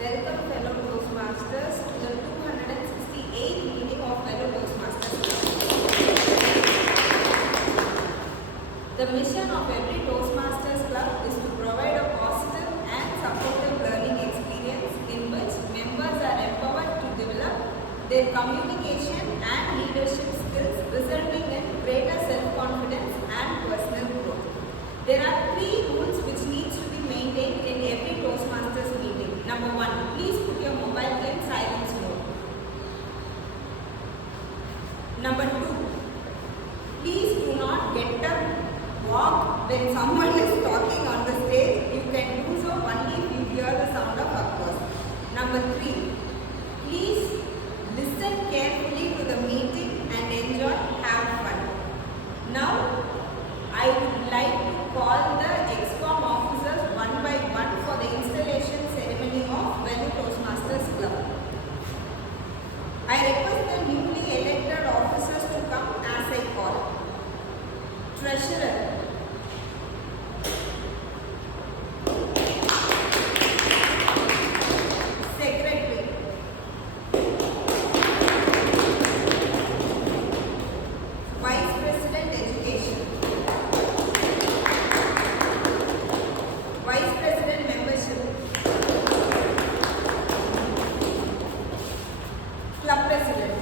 Welcome fellow Toastmasters to the 268th meeting of fellow Toastmasters Club. The mission of every Toastmasters Club is to provide a positive and supportive learning experience in which members are empowered to develop their communication and leadership skills, resulting in greater self-confidence and personal growth. There are 3 rules which needs to be maintained in every Toastmasters meeting. Number 1, please put your mobile in silence mode. Number 2, please do not get up, walk when someone is talking on the stage. You can do so only if you hear the sound of applause. Number 3, please listen carefully to the meeting and enjoy, have fun. Now, I would like to call the ExCom officers one by one for the installation ceremony of Venu Toastmasters Club. I request the newly elected officers to come as I call. Treasurer, Secretary, Vice President Education, Vice President Membership, Club President.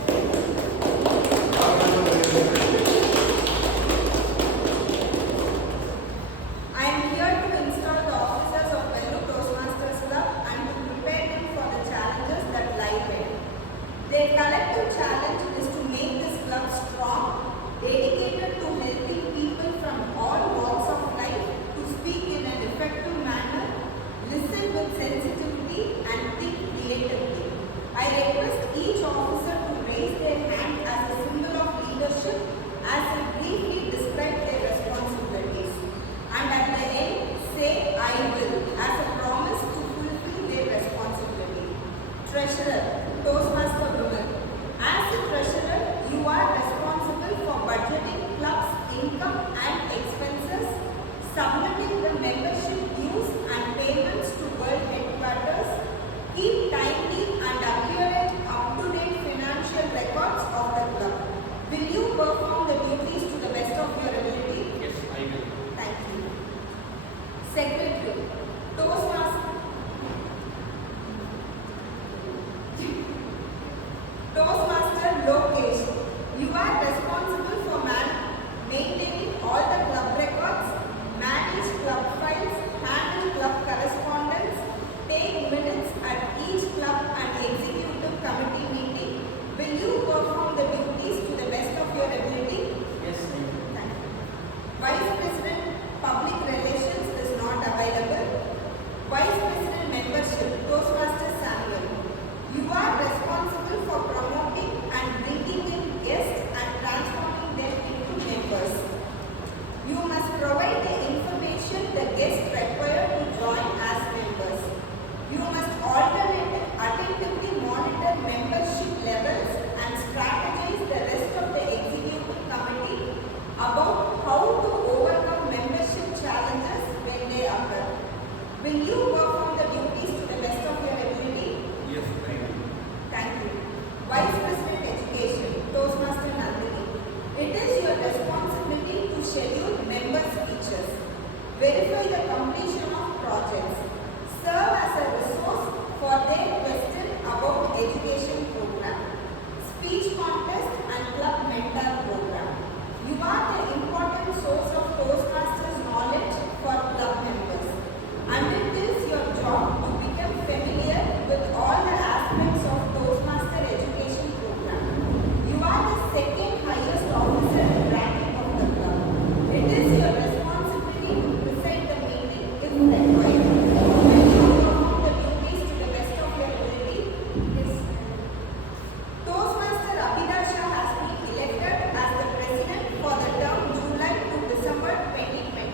I am here to install the officers of Venu Toastmasters Club and to prepare them for the challenges that lie ahead. Their collective challenge is to make this club strong, dedicated to helping people from all walks of life to speak in an effective manner, listen with sensitivity and think creatively. I request each officer to raise their hand as a symbol of leadership as they briefly describe their responsibilities. And at the end, say I will as a promise to fulfill their responsibility. Treasurer, Toastmaster women. As a treasurer, you are responsible for budgeting club's income and expenses, submitting the membership dues and payments to world headquarters, keep timely and accurate up-to-date financial records of the club. Will you perform the duties to the best of your ability? Yes, I will. Thank you. Secretary, Toastmaster Lokesh, you are responsible for maintaining all the club records, manage club files, handle club correspondence, take minutes at each club and executive committee meeting. Will you perform the duties to the best of your ability? Yes, I will. Thank you. Vice President Public Relations is not available. Vice President Membership, Toastmaster Samuel. You are responsible for promoting and bringing in guests and transforming them into members. You must provide the information the guests require to join as members. You must attentively monitor membership levels and strategize the rest of the executive committee about how to overcome membership challenges when they occur. Will you perform the duties to the best of your ability? Yes, I will. Thank you. Vice President Education, Toastmaster Nandini. It is your responsibility to schedule member speeches, verify the completion of projects, serve as a resource for their question about education program, speech contest and club mentor program. You are the important source of Toastmasters knowledge for club members, and it is your job to become familiar with all the aspects of Toastmaster education program. You are the second highest officer in ranking of the club. It is your responsibility to preside the meeting if required. Will you perform the duties to the best of your ability? Yes. Toastmaster Abhidasha has been elected as the president for the term July to December 2020.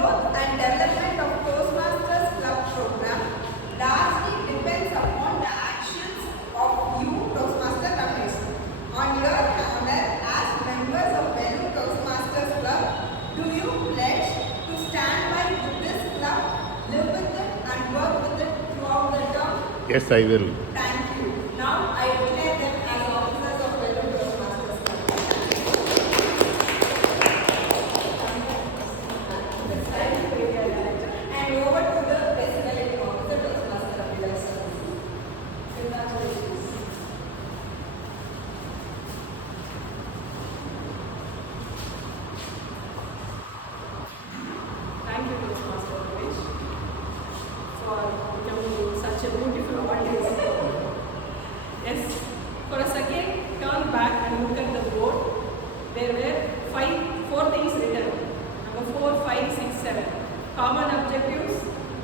growth and development of Toastmasters Club program largely depends upon the actions of you, Toastmaster Ramesh. On your honor as members of Vellore Toastmasters Club, do you pledge to stand by with this club, live with it and work with it throughout the term? Yes, I will. Thank you. Now I declare them as officers of Vellore Toastmasters Club. And over to the President Officer Toastmaster Abhilal sir. Congratulations. Thank you, Toastmaster Ramesh, for becoming such a beautiful audience. Yes, for a second, turn back and look at the board. There were four things written. Number 4, 5, 6, 7. Common objectives,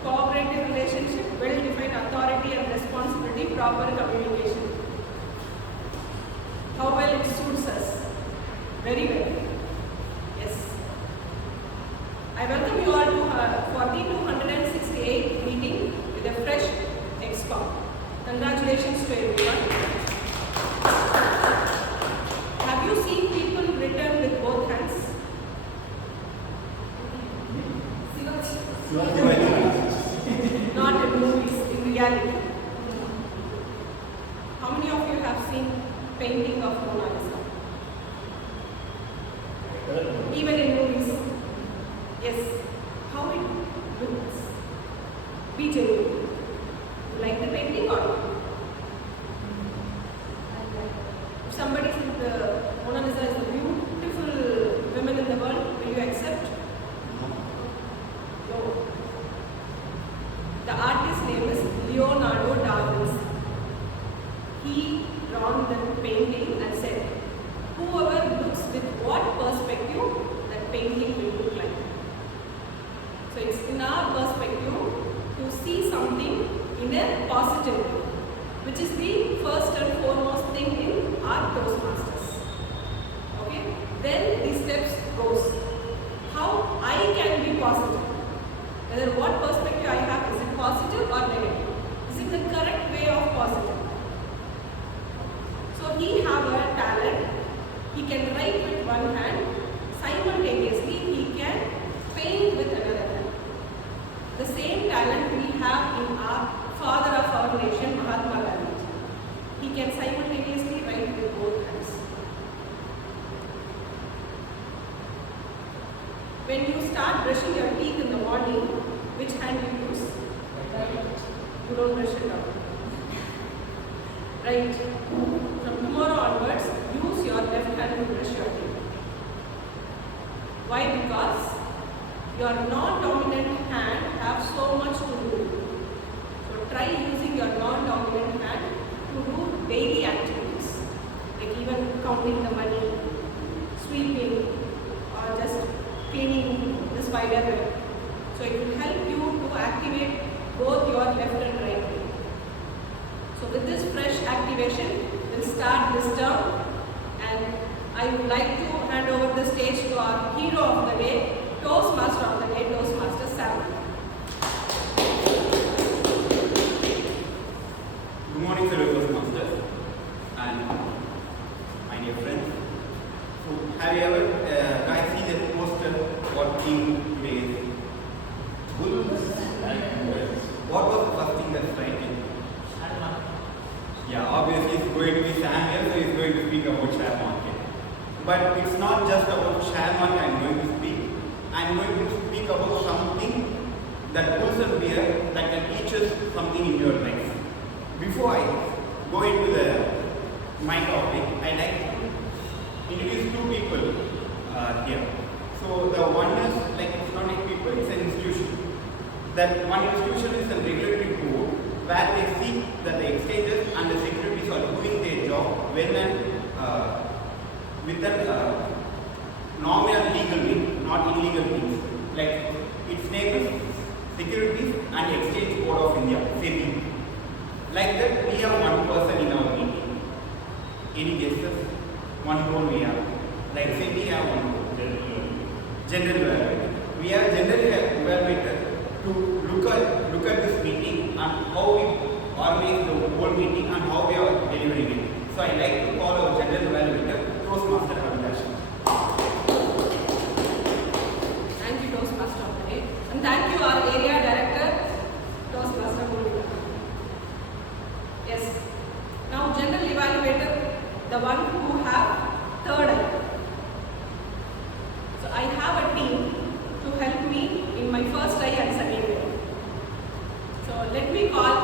cooperative relationship, well-defined authority and responsibility, proper communication. How well it suits us. Very well. Yes. I welcome you all to for the 268th meeting with a fresh ExCom. Congratulations to everyone. Have you seen people return with both hands? Not in movies, in reality. How many of you have seen painting of Mona Lisa? Even in movies. Yes. How it looks. Be genuine. You like the painting or not? If somebody says the Mona Lisa is the beautiful women in the world, will you accept? No. The artist's name is Leonardo da Vinci. He drawn the painting and said, whoever looks with what perspective, that painting will look like. So it's in our perspective to see something in a positive way, which is the first and foremost thing in our Toastmasters. Okay? Then the steps goes. How I can be positive. Whether what perspective I have, is it positive or negative? Is it the correct way of positive? So he have a talent. He can write with one hand. Simultaneously, he can paint with another hand. The same talent we have in our father of our nation, Mahatma Gandhi. He can simultaneously write with both hands. When you start brushing your teeth in the morning, which hand you use? You don't brush it out. Right. From tomorrow onwards, use your left hand to brush your teeth. Why? Because your non-dominant hand have so much to do. So try using your non-dominant hand to do daily activities, like even counting the money, sweeping, or just cleaning the spider web. So it will help you to activate both your left and right hand. So with this fresh activation, we'll start this term, and I would like to hand over the stage to our hero of the day, Toastmaster of the day, Toastmaster Sam. Good morning, fellow Toastmasters and my dear friends. So, have you ever guys seen the poster what theme today is? Bulls and birds. What was the first thing that struck you? Yeah, obviously it's going to be Samuel, so he's going to speak about share market. But it's not just about share market I'm going to speak. I'm going to speak about something that bulls and bear that can teach us something in your life. Before I go into my topic, I'd like to introduce two people here. So the one is like it's not like people, it's an institution. That one institution is a regulatory board where they see that the exchanges and the securities are doing their job when and with a nominal legal means, not illegal means. Like its name is Securities and Exchange Board of India, SEBI. Like that, we have one person in our meeting. Any guesses? One role we have. Like say we have one role. General. We we have general evaluator to look at this meeting and how we organize the whole meeting and how we are delivering it. So I like to call our general evaluator Toastmaster Abhilash. Thank you, Toastmaster Abhay. And thank you, our area director, Toastmaster Monica. Yes. Now, general evaluator, the one who have third eye. So I have a team to help me in my first eye and second eye. So let me call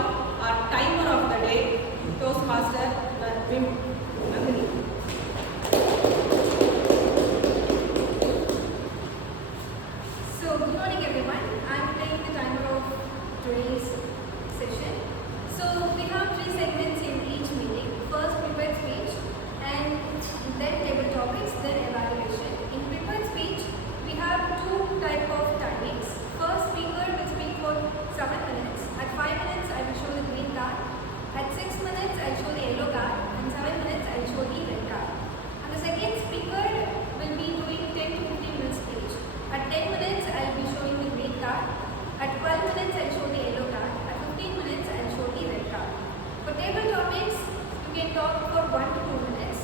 our timer of the day, Toastmaster Nandini. So, good morning everyone. I'm playing the timer of today's session. So, we have 3 segments in each meeting. First, prepared speech, and then table topics, then evaluation. In prepared speech, we have 2 type of timings. First, speaker will speak for 7 minutes. At 5 minutes, I will show the green card. At 6 minutes, I'll show the yellow card. And 7 minutes, I'll show the red card. And the second speaker will be doing 10 to 15 minutes speech. At 10 minutes, I'll be showing the green card. At 12 minutes, I'll show the yellow card. At 15 minutes, I'll show the red card. For table topics, you can talk for 1 to 2 minutes.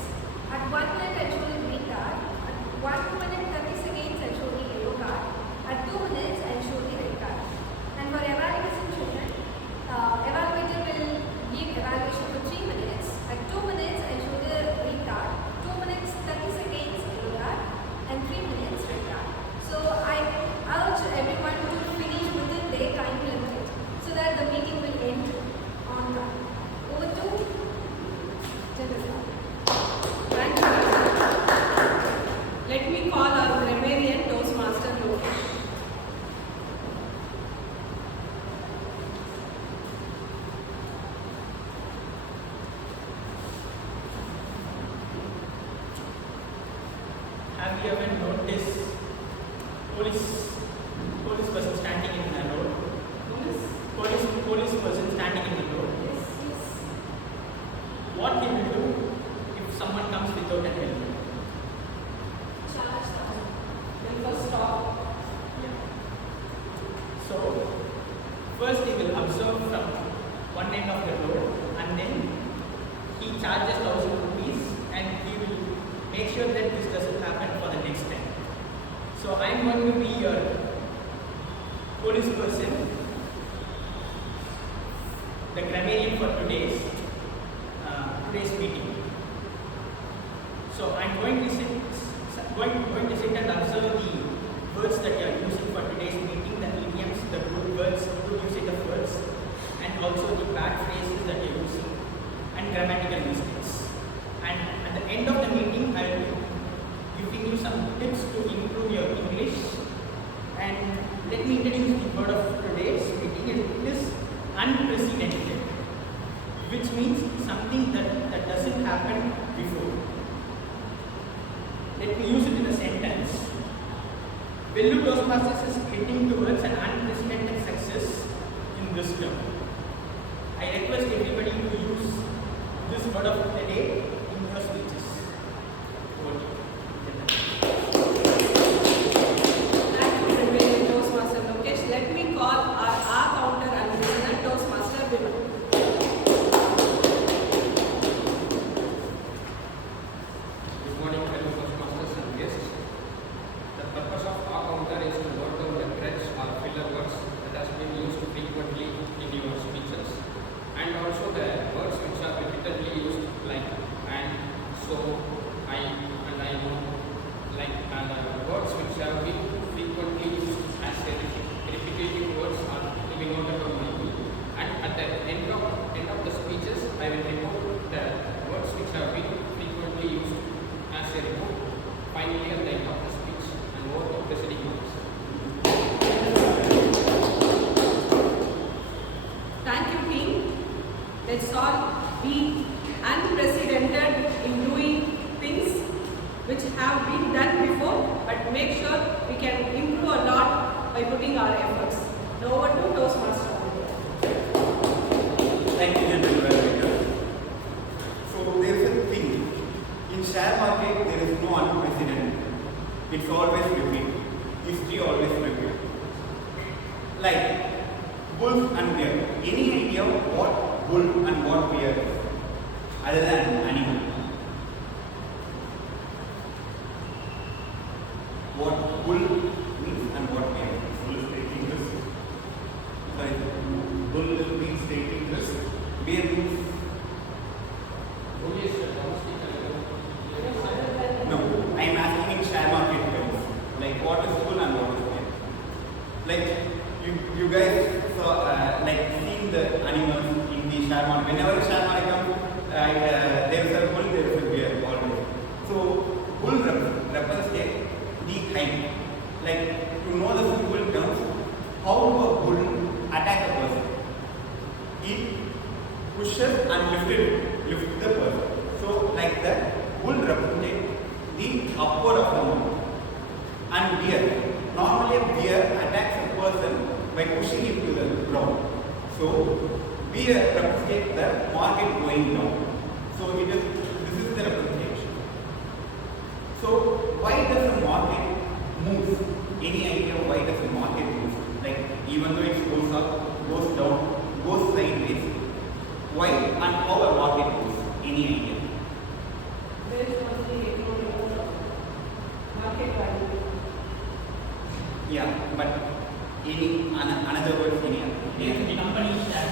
At 1 minute, I'll show the green card. At 1 minute 30 seconds, I'll show the yellow card. At 2 minutes, I'll show the red card. And for evaluation session, evaluator will give evaluation for 3 minutes. At 2 minutes, I'll show the green card. 2 minutes 30 seconds, yellow card. And 3 minutes, red card. So I urge everyone to finish within their time limit so that the meeting will end on time. Over to Jennifer. Thank you. Let me call our grammarian Toastmaster Lokesh. Have you ever noticed police person standing in the road? Police person standing in the road. Yes. What he will do if someone comes without a helmet? Charge them. Then first stop. So first he will observe from one end of the road and then he charges 1,000 rupees and he will make sure that this doesn't happen for the next time. So I am going to be your police person, the grammarian for today's meeting. So I am going to sit and observe the words that you are using for today's meeting, the idioms, the good words, good usage of words, and also the bad phrases that you are using, and grammatical mistakes. And at the end of the meeting, I will be giving you some tips to improve your English. And let me introduce the word of today's meeting. It is unprecedented, which means something that doesn't happen before. Let me use it in a sentence. Velu Toastmasters is heading towards an unprecedented success in this term. I request everybody to use this word of the day in your speeches. Over to you. Thank you, grammarian Toastmaster Lokesh. Let me call our counter and listener Toastmaster Vimal. Good morning, fellow Toastmasters and guests. The purpose of our counter is to work out the threads or filler words that has been used frequently in your speeches, and also the words which are repeatedly used, like and, so, I, and I know, like words which have been frequently used as repetitive words are to be noted on my book. And at the end of the speeches, I will report the words which have been frequently used as a report. Finally, at the end of the speech, and over to President Marks. Thank you, team. Let's all be unprecedented in doing things which have been done before, but make sure we can improve a lot by putting our efforts. Now over to Toastmaster. Thank you, General Evaluator. So there is a thing. In share market, there is no unprecedented. It's always repeat. history always repeats. Like wolf and bear. Any idea what wolf and what bear is? Other than animal. What wolf means and what bear means? Bull is taking risk. Sorry. Bull means taking risk. Bear means Bull is a domestic animal. no. I am asking in share market terms. Like what is bull and what is bear? Like you guys saw like seen the animals in the share market. Whenever share market comes, there is a bull, there is a bear always. So bull represents the height. Like to know the simple terms, how a bull attack a person. It pushes and lifts the person. So like that, bull represents the upward of the mount. And bear. Normally a bear attacks a person by pushing him to the ground. So bear represents the market going down. So this is the representation. So why does the market move? Any idea why does the market move? Like even though it goes up, goes down, goes sideways. Why and how a market moves? Any idea? Based on the economic market value. Yeah, but any another word? Any Company share.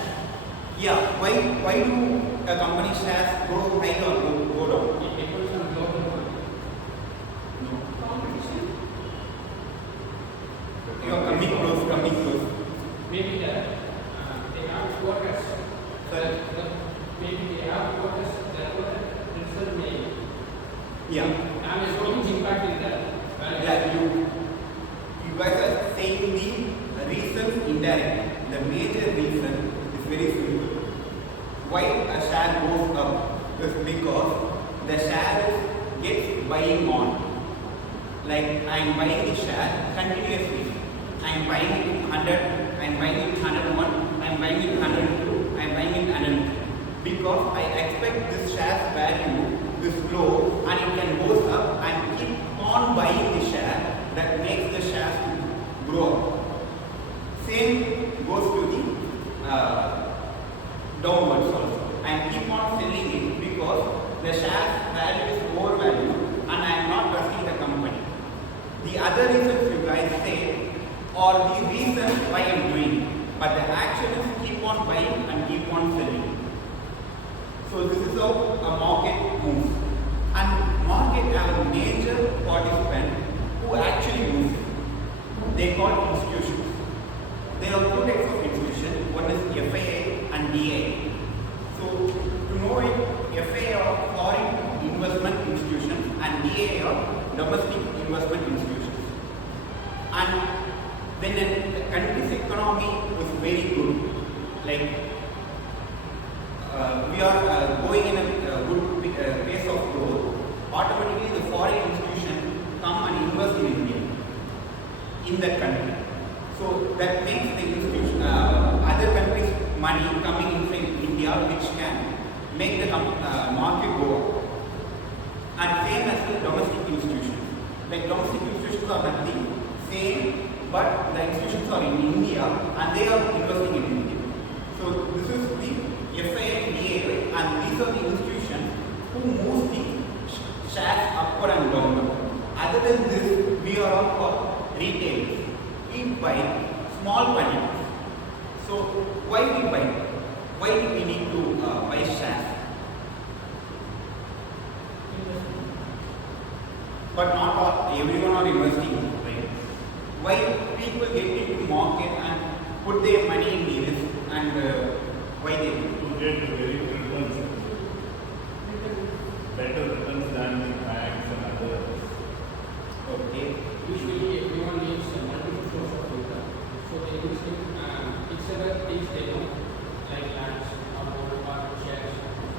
yeah, why do a company shares go high or go down? It depends on global market. No. Competition. You are coming close. Maybe they have quotas. Sorry. Maybe they have quotas. Therefore, the result may Yeah. have a huge impact in the value. Yeah, you guys are saying the reasons indirectly. The major reason is very simple. Why a share goes up is because the share gets buying on. Like I am buying the share continuously. I am buying it 100, I am buying it 101, I am buying it 102, I am buying it 103. Because I expect this share's value is low and it can go up and keep on buying the share that makes the shares grow up. Same goes to the downwards also. I am keep on selling it because the share's value is overvalued and I am not trusting the company. The other reasons you guys say are the reasons why I am doing it. But the action is keep on buying and keep on selling. So this is how a market moves. And market have a major participant who actually moves. They call institutions. There are two types of institutions. One is FII and DII. So to know it, FII are foreign investment institutions and DII are domestic investment institutions. And when a country's economy is very good, like we are going in a good pace of growth, automatically the foreign institution come and invest in India, in that country. So that makes the institution, other countries' money coming inside India, which can make the market go up. And same as the domestic institutions. Like domestic institutions are nothing, same, but the institutions are in India and they are investing in India. So this is the FII and DII, and these are the institutions who move the shares upward and downward. Other than this, we are all called retailers. We buy small quantities. So why we buy? Why do we need to buy shares? But not all, everyone are investing, right? Why people get into market and put their money in the risk and why they do? To get very returns, better returns than the banks and others. Okay. Usually everyone needs a multiple source of income. So they use it, whichever things they know, like lands or gold or shares.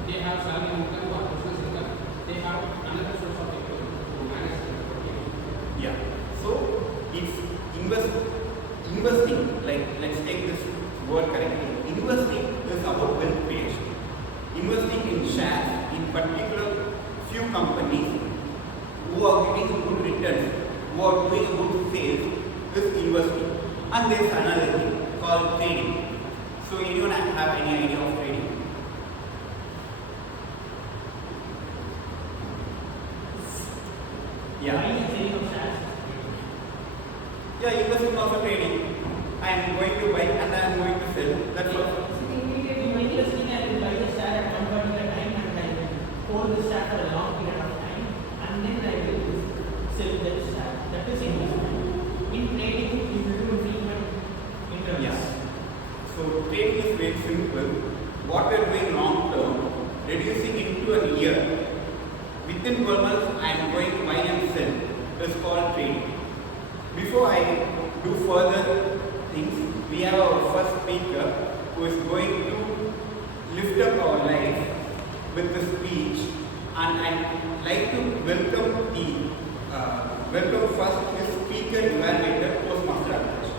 They have salary income or business income. They have another source of income to manage their portfolio. Yeah. So it's investing. Like let's take this word correctly. Investing is about wealth creation. Investing in shares, in particular few companies who are giving good returns, who are doing good sales, is university. And there is another thing called trading. So anyone have any idea of trading? Yeah. Buying and selling of shares. Yeah, investing also trading. I am going to buy and I am going to sell. That's all. You might be listening and buy the share at one particular time and I will hold the share for a long period of time and then I will sell that share. That is investment. In trading, you will do frequent intervals. Yeah. So trading is very simple. What we are doing long term, reducing into a year. Within 12 months, I am going to buy and sell. It's called trading. Before I do further things, we have our first speaker who is going to lift up our life with the speech, and I'd like to welcome first his speaker evaluator, Toastmaster Akash.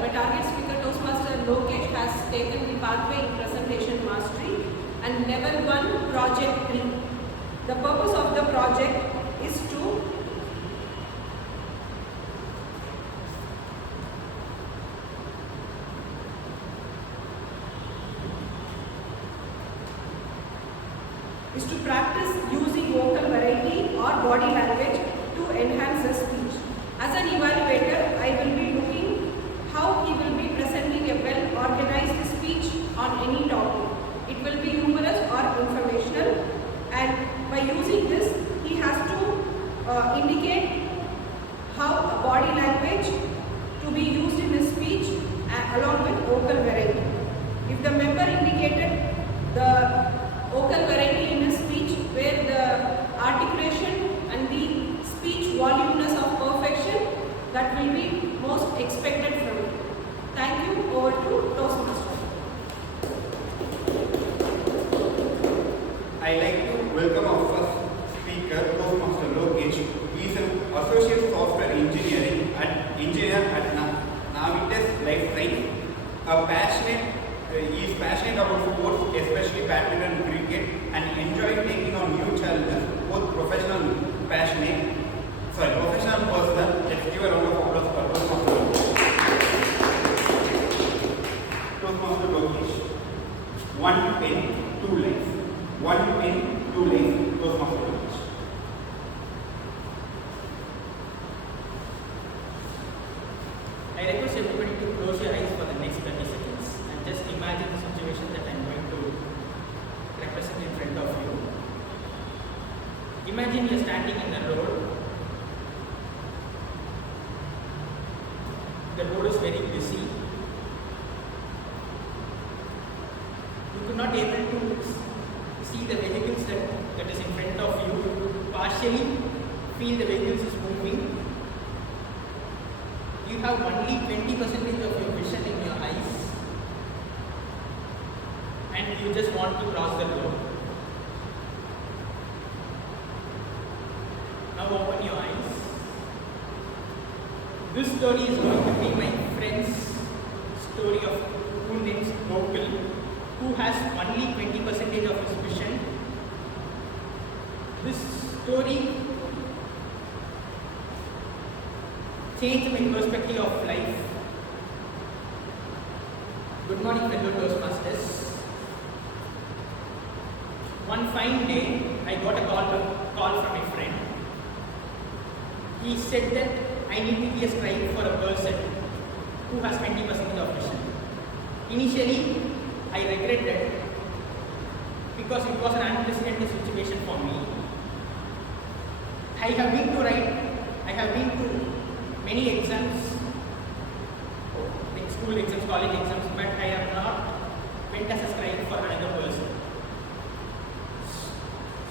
My target speaker Toastmaster Lokesh has taken the pathway in presentation mastery and level 1 project 3. The purpose of the project is to practice using vocal variety or body language to enhance the speech. As an evaluator, I will be looking how he will be presenting a well-organized speech on any topic. It will be humorous or informational, and by using this, he has to indicate how a body language to be used in his speech along with vocal variety. If the member indicated the vocal variety in his speech where the articulation and the speech voluminous of perfection, that will be most expected from you. Thank you. Over to Toastmaster. I like to welcome our first speaker, Toastmaster Lokesh. He is an associate software engineer at Navitas Life Science. He is passionate about sports, especially badminton and cricket, and enjoys taking on new challenges, both professional and professional and personal. Let's give a round of applause for Toastmaster Lokesh. Toastmaster Lokesh. 1 pen, 2 lines. 1 pen, 2 lines. Toastmaster Lokesh. I request everybody to close your eyes for the next 30 seconds and just imagine the situation that I am going to represent in front of you. Imagine you are standing in a road. The road is very busy. You could not able to see the vehicles that is in front of you. Partially feel the vehicles is moving. You have only 20% of your vision in your eyes and you just want to cross the road. Now open your eyes. This story is going to be my friend's story of who names Gokul, who has only 20% of his vision. This story changed my perspective of life. Good morning, fellow Toastmasters. One fine day, I got a call from a friend. He said that I need to be a scribe for a person who has 20% of vision. Initially, I regretted because it was an unprecedented situation for me. I have been to many exams, like school exams, college exams, but I have not went as a scribe for another person.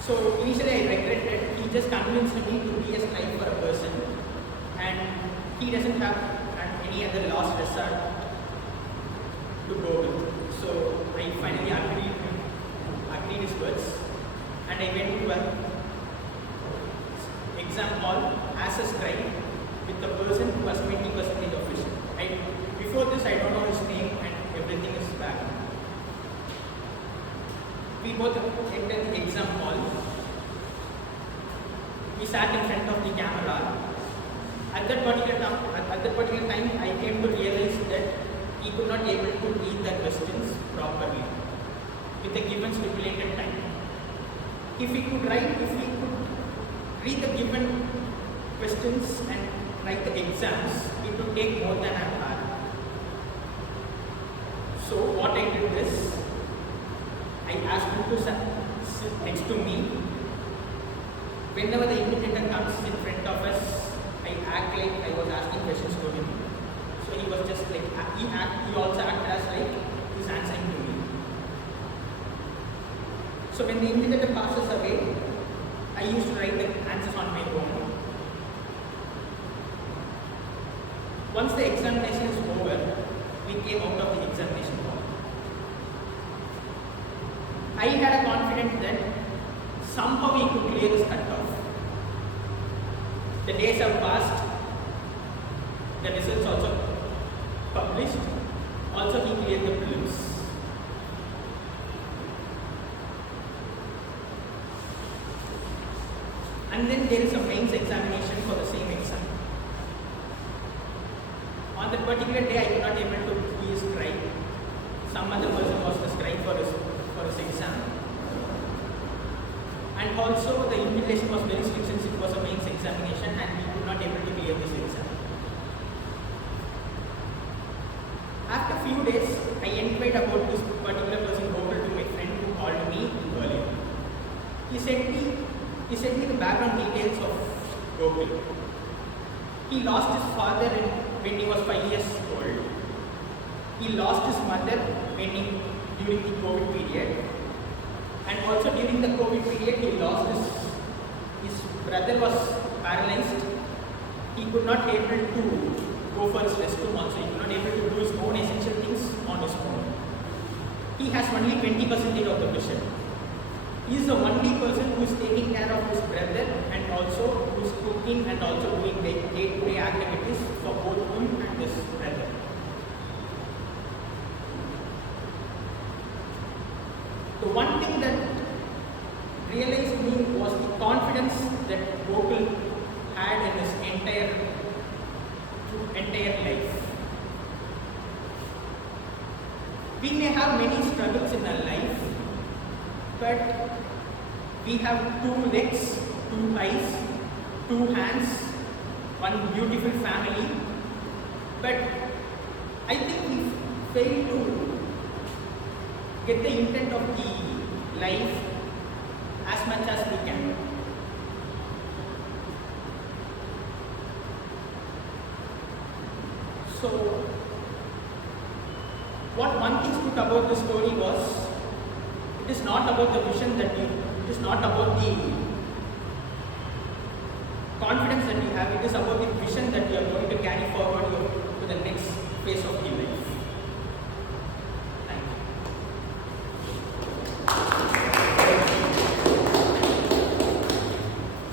So initially I regretted. He just convinced me to be a scribe for a person, and he doesn't have any other last resort to go with. So I finally agreed his words, and I went to an exam hall as a scribe with the person who has 20% of vision. Before this, I don't know his name and everything is back. We both entered the exam hall. We sat in front of the camera. At that particular time, I came to realize that he could not able to read the questions properly with the given stipulated time. If he could read the given questions and write the exams, it would take more than an hour. So what I did is, I asked him to sit next to me. Whenever the invigilator comes in front of us, I act like I was asking questions to him. So he was just like, he also acted as like he's answering to me. So when the invigilator passes away, I used to write the answers on my own. Once the examination is over, we came out of the examination hall. I had a confidence that somehow we could clear this cutoff. The days have passed, the results also published, also he cleared the prelims. And then there is a mains examination for the same exam. On that particular day, I could not able to be a scribe. Some other person was the scribe for his exam. And also the invigilation was very strict since it was a mains examination and we could not able to clear this exam. After few days, I inquired about this particular person over to my friend who called me earlier. He sent me the background details of Gokul. He lost his father when he was 5 years old. He lost his mother during the COVID period. And also during the COVID period, he lost his brother was paralyzed. He could not able to go for his restroom also. He could not able to do his own essential things on his own. He has only 20% of the vision. He is the only person who is taking care of his brother and also who is cooking and also doing day-to-day activities for both him and his brother. The one thing that realized me was the confidence that Gokul had in his entire life. We may have many struggles in our life, but we have 2 legs, 2 eyes, 2 hands, one beautiful family, but I think we fail to get the intent of the life as much as we can. So, what one thing stood about the story was, it is not about the vision that it is not about the confidence that you have, it is about the vision that you are going to carry forward to the next phase of your life. Thank you.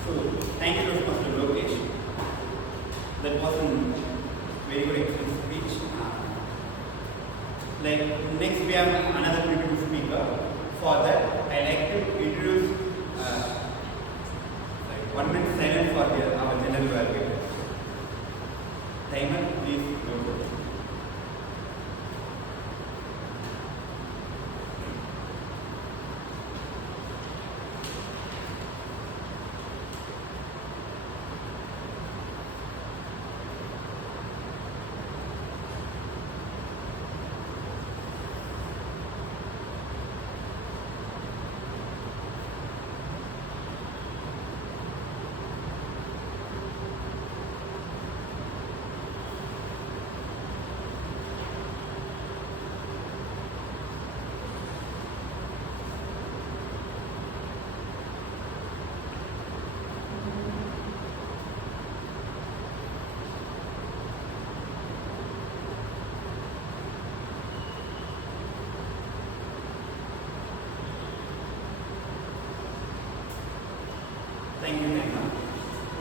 So, thank you very much, Mr. Lokesh. That was a very good excellent speech. Next we have another beautiful speaker. For that, I like to introduce 1 minute silence for our general evaluator. Timer, please go.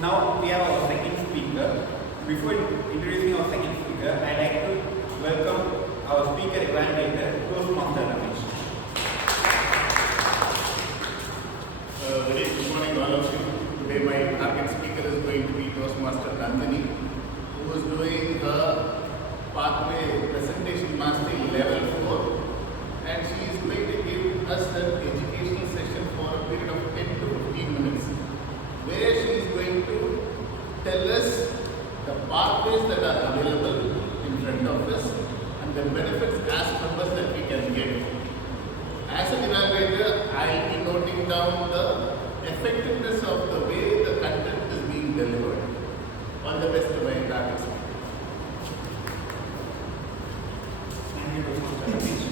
Now we have our second speaker. Before introducing our second speaker, I'd like to welcome our speaker evaluator, Toastmaster Ramesh. Very good morning all of you. Today my target speaker is going to be Toastmaster Nandini, who is doing a pathway presentation mastery level 4, and she is going to give us an educational session for a period of 10 to 15 minutes, where she is going to tell us the pathways that are available in front of us and the benefits as members that we can get. As an evaluator, I'll be noting down the effectiveness of the way the content is being delivered. All the best to my target speaker. Thank you, Toastmaster Ramesh.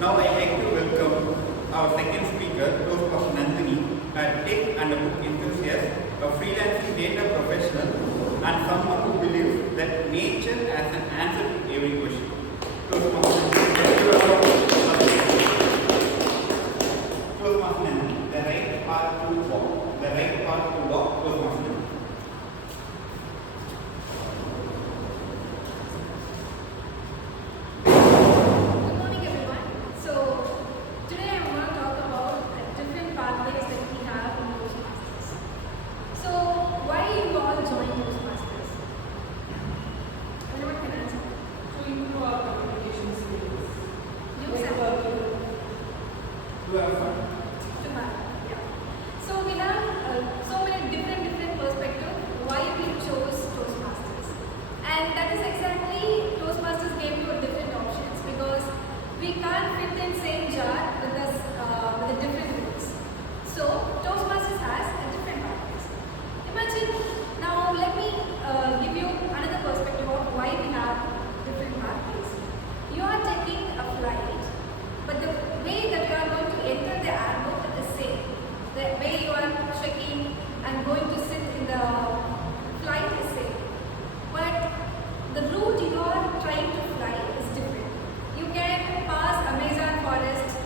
Now I'd like to welcome our second speaker, Toastmaster Nandini, a tech and a book enthusiast, a freelancing data professional, and someone who believes that nature has an answer to every question. Toastmaster Nandini, the right path to walk. The right path to walk, Toastmaster Nandini. Good morning, everyone. So today I'm going to talk about the different pathways that we have in Toastmasters. So why you all join Toastmasters? Anyone can answer? To improve our communication skills. You, Like Sam? working. To have fun. To have, yeah. So we have so many different perspectives why we chose Toastmasters, and that is exactly Toastmasters gave you different options because we can't fit in same jar with us with the different groups. So Toastmasters has a different pathways. Imagine now. Let me give you another perspective of why we have different pathways. You are taking a flight, but the way that you are going to enter the airport is the same. The way you are checking and going to sit in the flight is same. But the route you are trying to fly is different. You can pass Amazon forest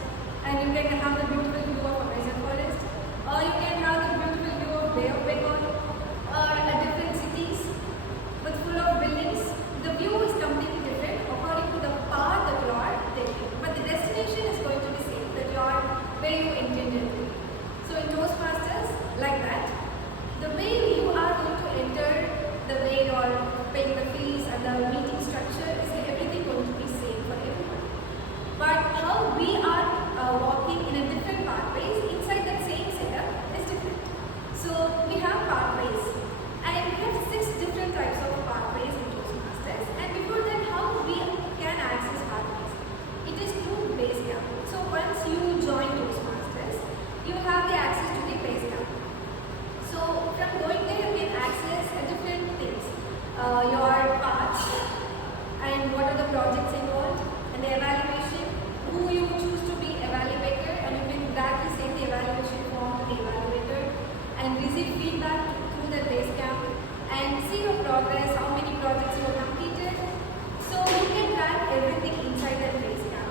and you can have the beautiful view of Amazon forest, or you can have the beautiful view of Bay of Bengal, or different cities with full of buildings. The view is completely different according to the path that you are taking. But the destination is going to be same, that you are where you intended to be. So in Toastmasters, like that, the way you are going to enter, the way you are paying the fees and the meeting structure is everything going to be same for everyone. But how we are walking in a different pathways inside that same setup is different. So we have pathways, and we have 6 different types of pathways in Toastmasters. And before that, how we can access pathways? It is through Basecamp. So once you join Toastmasters, you will have the access to the Basecamp. So from going there, you can access different things, your paths, and what are the projects involved, and the evaluation, who you choose to be evaluator, and you can directly send the evaluation form to the evaluator, and receive feedback through the Basecamp, and see your progress, how many projects you have completed. So you can track everything inside that Basecamp.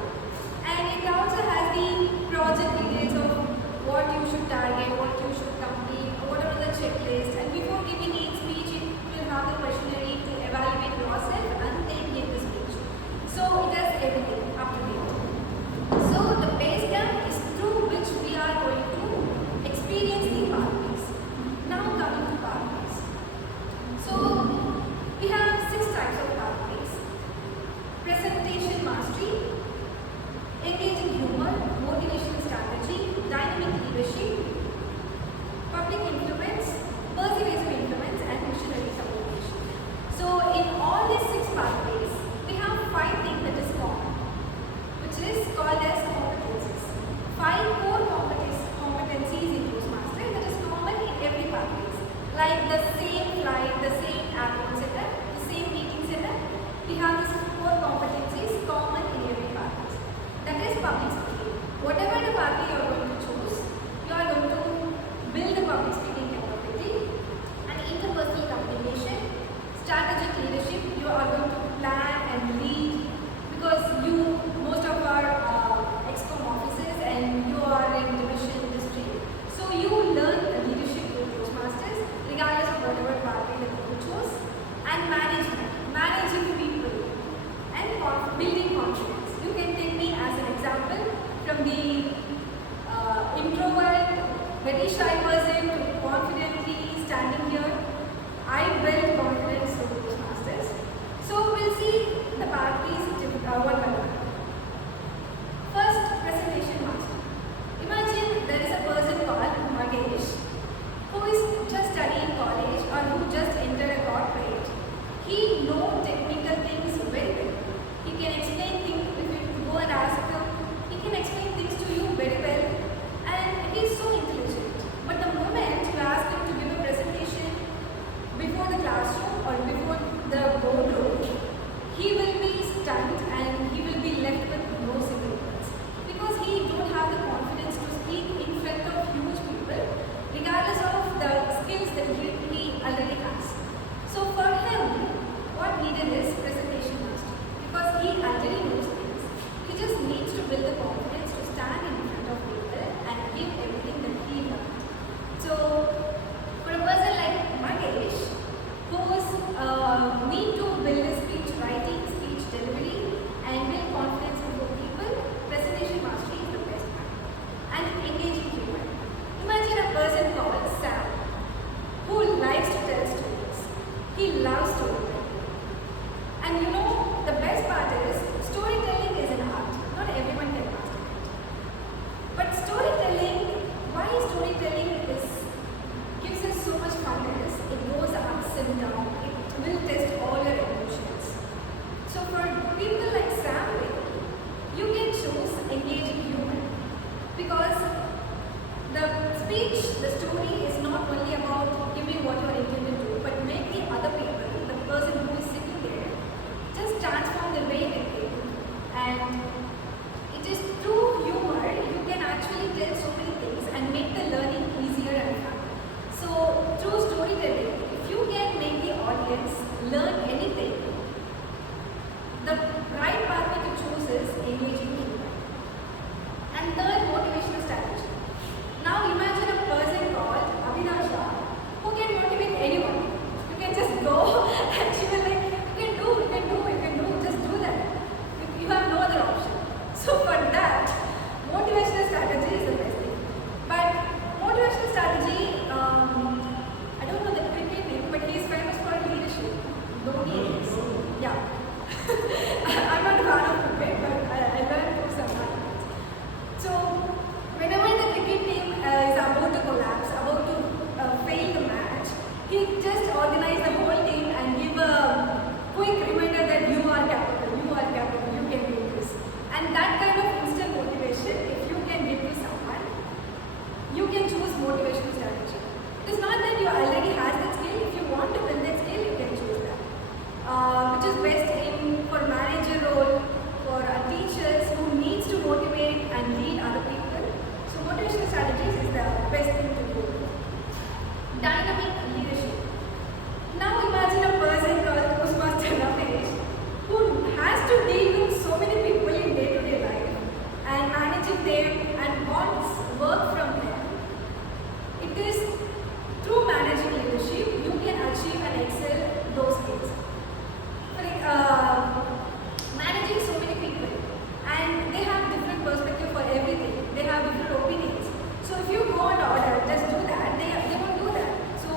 And it also has the project details of what you should target, what you should complete, what are the checklist, and before giving each speech, it will have the questionnaire to evaluate yourself and then give the speech. So it has everything up to date. So the Basecamp is through which we are going to experience the pathways. Now coming to pathways. So we have 6 types of pathways. Presentation mastery, engaging humor, motivational strategy, dynamic leadership, public influence, persuasive influence, and missionary communication. So in all these 6 pathways, we have 5 things that is common, which is called as competencies. 5 core competencies in Toastmasters that is common in every pathways. Like the same flight, the same airport setup, the same meeting setup, we have these 4 competencies common in every pathways. That is public speaking. Whatever the pathway you are going to choose, you are going to build a public speaking capability, and interpersonal communication, strategic leadership. You are going to plan and lead because most of our excom offices, and you are in division district. So you learn from the introvert, very shy person to confidently standing here. I built confidence through Toastmasters. So we'll see the pathways one by one. First, presentation master. Imagine there is a person called Magesh who is just studying college or who just entered a corporate. He knows technical things very well. He can explain things if you go and ask him. He can explain things to you very well, and he is so intelligent. But the moment you ask him to give a presentation before the classroom or before the boardroom, he will be stunned and he will be left with no single words because he don't have the confidence to speak in front of huge people, regardless of the skills that he already has. So for him, what needed is presentation master because he already knows things. He just needs to build the confidence to stand in front of people and give everything that he learned. So for a person like Magesh, who's need to build his speech writing, speech delivery, and build confidence before people, presentation mastery is the best one. And engaging humor. Imagine a person called Sam, who likes to tell stories. He loves storytelling. And you know, the best part is, storytelling is an art. Not everyone can master it. But storytelling, why storytelling gives us so much fun is, it goes ups and downs. It will test all your emotions. So for people like Sam, you can choose engaging humor because the speech, the story is not only about giving what you are intended to do, but make the other people, the person who is sitting there, just transform the way they think. And it is through humor you can actually tell so many things and make the learning easier and fun. So through storytelling, if you can make the audience learn anything, the right pathway to choose is engaging humor. And third, motivational strategy. Now imagine a person called Abhinav Shah who can motivate anyone. You can just go and she will like, you can do, just do that. You have no other option. So for that, motivational strategy is the best thing. But motivational strategy, I don't know the cricket name, but he is famous for leadership. Dhoni is. Yeah. I'm not a fan of cricket, but I learned from someone. So whenever the cricket team is about to collapse, about to fail the match, he just organizes the whole team and give a quick reminder that you are capable, you can do this. And that kind of instant motivation, if you can give to someone, you can choose motivational strategy. It is not that you already has that skill. If you want to build that skill, you can choose that. Which is best for manager role, for teachers who needs to motivate and lead other people. So motivational strategies is the best thing to do. Dynamic leadership. Now imagine a person called Toastmaster Ramesh who has to deal with so many people in day-to-day life and managing them and wants work from them. It is through managing leadership you can achieve and excel those skills. Like managing so many people and they have different perspective for everything. They have different opinions. So if you go and order, just do that, they won't do that. So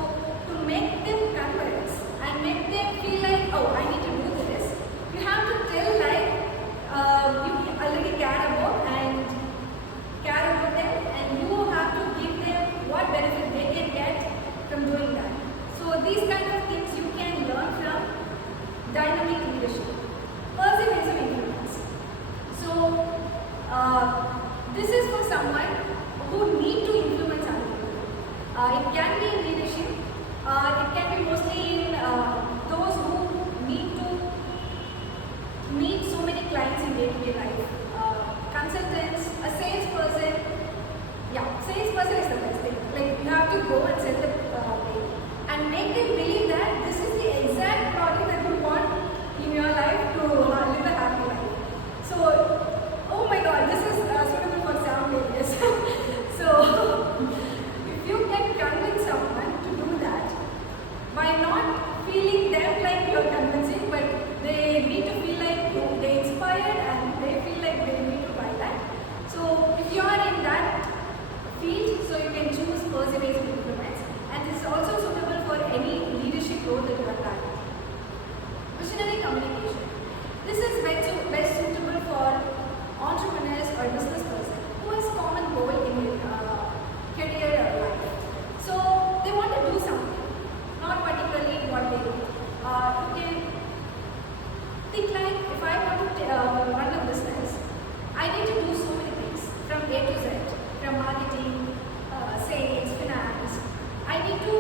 to make them convince and make them feel like, oh, I need to do this, you have to tell like you already care about them and you have to give them what benefit they can get from doing that. So these kind of things you can learn from dynamic leadership. Persuasive influence. So this is for someone who need to influence other people. It can be in leadership. It can be mostly in those who need to meet so many clients in day-to-day life. Consultants, a salesperson. Yeah, salesperson is the best thing. Like you have to go and sell the thing and make them believe that this is the exact product that you want in your life to live a happy life. So, oh my God, this is suitable for Sam Davis. So, if you can convince someone to do that by not field, so you can choose persuasive influence, and this is also suitable for any leadership role that you are planning. Visionary communication. This is best suitable for entrepreneurs or business person who has common goal in career or life. So they want to do something, not particularly what they do. You can think like, if I want to run a business, I need to do so many things from A to Z, from marketing, sales, finance. I need to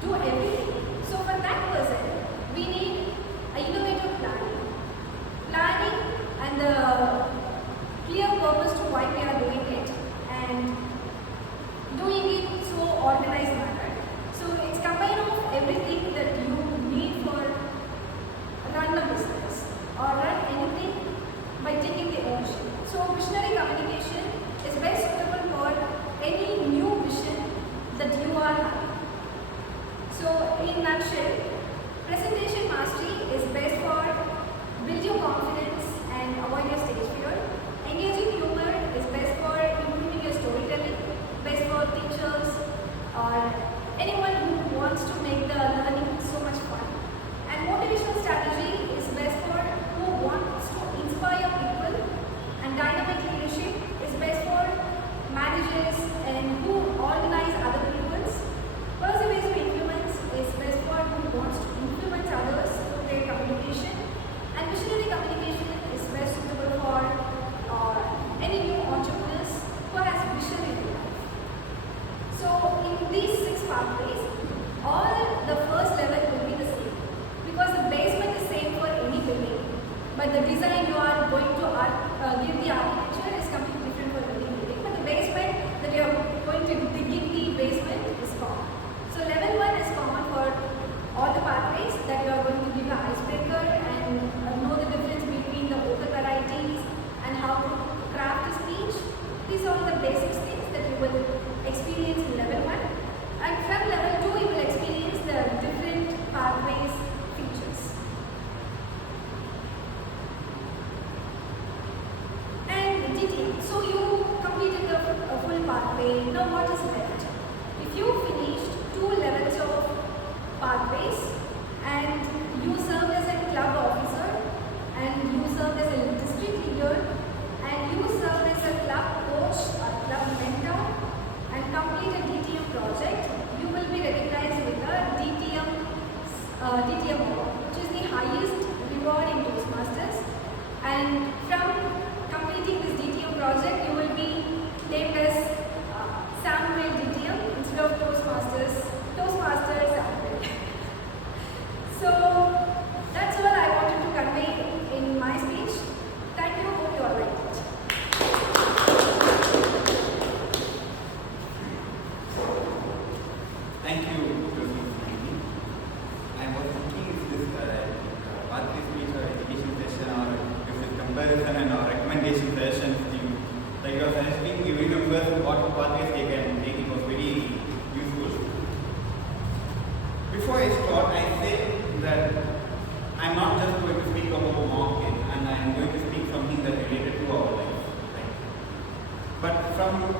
do everything. So for that person, we need an innovative planning and the clear purpose to why we are doing it, and doing it so organized manner. So it's combined of everything that you need for run a business or run anything by taking the ownership. So visionary communication is best suitable for any new vision that you are having. So in a nutshell, presentation mastery is best for build your confidence and avoid your stage fear. Engaging humor is best for improving your storytelling, best for teachers or anyone who wants to make the learning so much fun. And motivational strategy is best for who wants to inspire people, and dynamic leadership is best for managers and who organize other people's. Persuasive influence is best for who wants to influence others through their communication. And visionary communication is best suitable for any new entrepreneurs who has vision in life. So in these 6 pathways, all the first level will be the same, because the basement is same for any building, but the design you are going to give the architecture is completely different for every building. But the basement that you are going to dig in the basement is common. So level 1 is common for all the pathways, that you are going to give an icebreaker and know the difference between the vocal varieties and how to craft a speech. These are the basic things that you will experience in level 1. And from level 2, you will experience the different pathways features. And DTM. So you completed a full pathway. Now what is left? If you finished 2 levels of pathways and you served as a club officer, and you served as a district leader, and you served as a club coach or club mentor, and complete a DTM project, you will be recognized with a DTM award, which is the highest reward in Toastmasters. And from completing this DTM project, you will be named as Samuel DTM instead of Toastmasters Samuel. So that's all I wanted to convey in my speech. Thank you. Hope you all liked it. Thank you, Josie. I was thinking if this pathway speech or education session, or if it's comparison and or recommendation session, like you are suggesting, you remember what pathways they can take. It was very useful. Before I start, I say that I'm not just going to speak about market, and I am going to speak something that related to our life. Right? But from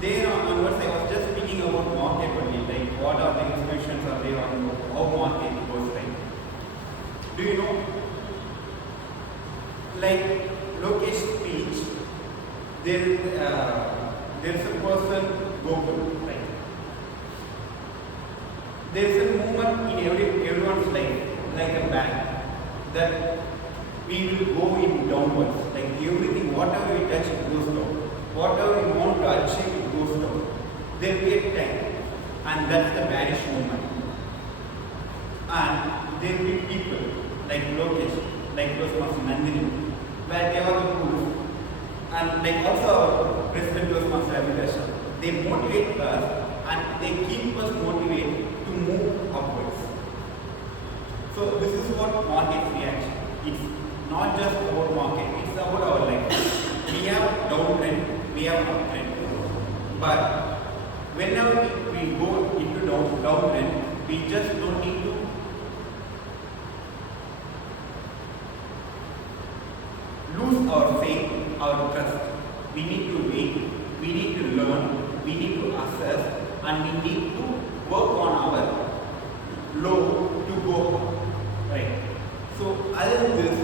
there onwards, I was just speaking about market only, like what are the institutions are there on how market goes, right? Do you know, like Lokesh speech, there's a person, Gokul, right? There's a movement in everyone's life, like a band, that we will go in downwards, like everything, whatever we touch, it goes down. Whatever we want to achieve, it goes down. There will be a time, and that's the bearish movement. And there will be people like Lokesh, like Toastmaster Nandini, where they are the fools. And like also our President Toastmaster Abhidasha, they motivate us and they keep us motivated to move upwards. So this is what market reaction. It's not just about market, it's about our life. We have downtrend, we have uptrend. But whenever we go into downtrend, we just don't need to lose our faith, our trust. We need to wait, we need to learn, we need to assess and we need to work on our low to go up, right? So other than this,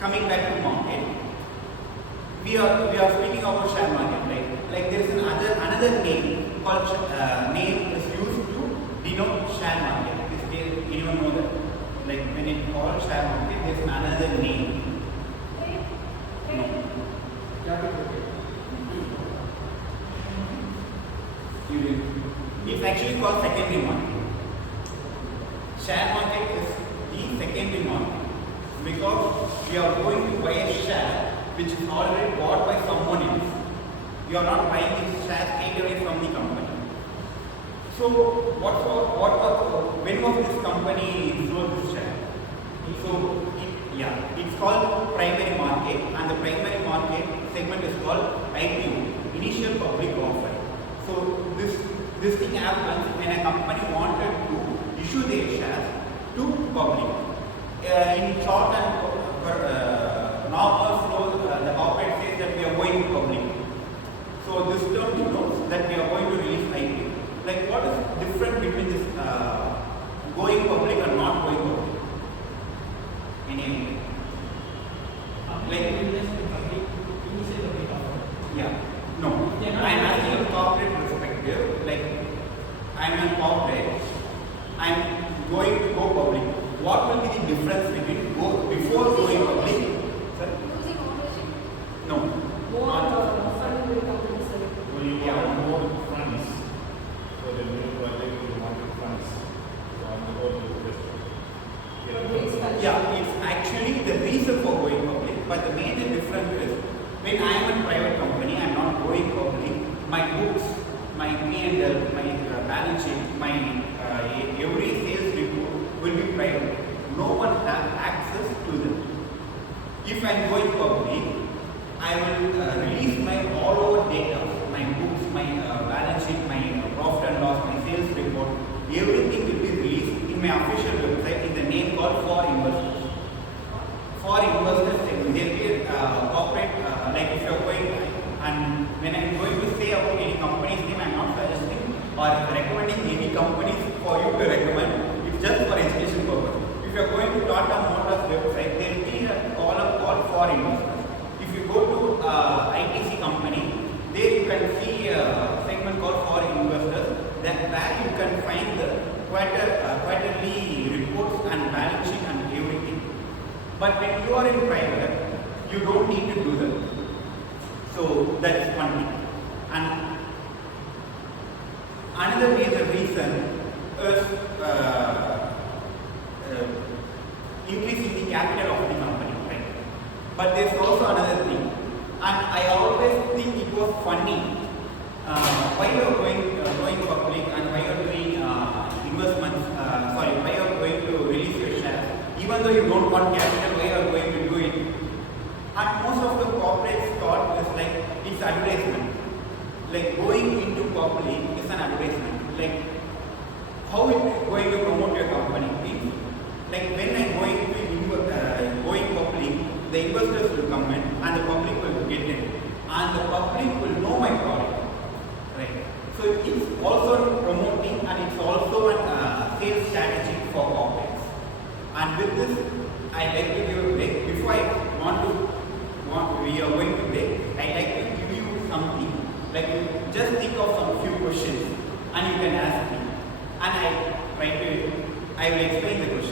coming back to market, we are speaking about share market, right? Like there is another name called name is used to denote share market. Anyone know that? Like when it called share market, there is another name. No. You did. It's actually called secondary market. Share market is the secondary market because we are going to buy a share which is already bought by someone else. You are not buying this share straight away from the company. So when was this company sold this share? So it's called primary market, and the primary market segment is called IPO, initial public offering. So this thing happens when a company wanted to issue their shares to public. In short and normal flow, the corporate says that we are going public. So this term denotes that we are going to release IPO. Like what is different between this going public and not going public? Any like yeah, no. I'm asking a corporate perspective. Like I'm a corporate, I'm going to go public. What will be the difference between before going public? Sir? Losing ownership. No. More funding will come to the city. Well, you want more funds for the new project, you want funds on the whole question. Yeah, it's actually the reason for going public, but the major difference is when I am a private company, I am not going public. My books, my P&L, my balance sheet, my every sales report will be private. No one has access to them. If I am going public, I will release my all over data, my books, my balance sheet, my profit and loss, my sales report. Everything will be released in my official website in the name called For Investors. For Investors, there will be a corporate, like if you are going, and when I am going to say about any company's name, I am not suggesting or recommending any companies for you to recommend. It's just for education purpose. If you are going to Tata Motors website, there will be a column called For Investors. If you go to ITC company, there you can see a segment called For Investors. Where you can find the quarterly reports and balance sheet and everything. But when you are in private, you don't need to do that. So that's one thing. And another major reason is increasing the capital of the company, right? But there's also another thing, and I always think it was funny. Why you are going public and why you are doing investments, why you are going to release your shares, even though you don't want capital, why you are going to do it? And most of the corporates thought is like it's advertisement. Like going into public is an advertisement. Like how it is going to promote your company? Like when I going public, the investors will come in and the public will get it, and the public will know my product. Right. So it's also promoting and it's also a sales strategy for corporates. And with this, I like to give a break. Before I we are going to break, I like to give you something. Like just think of some few questions and you can ask me. And I will explain the question.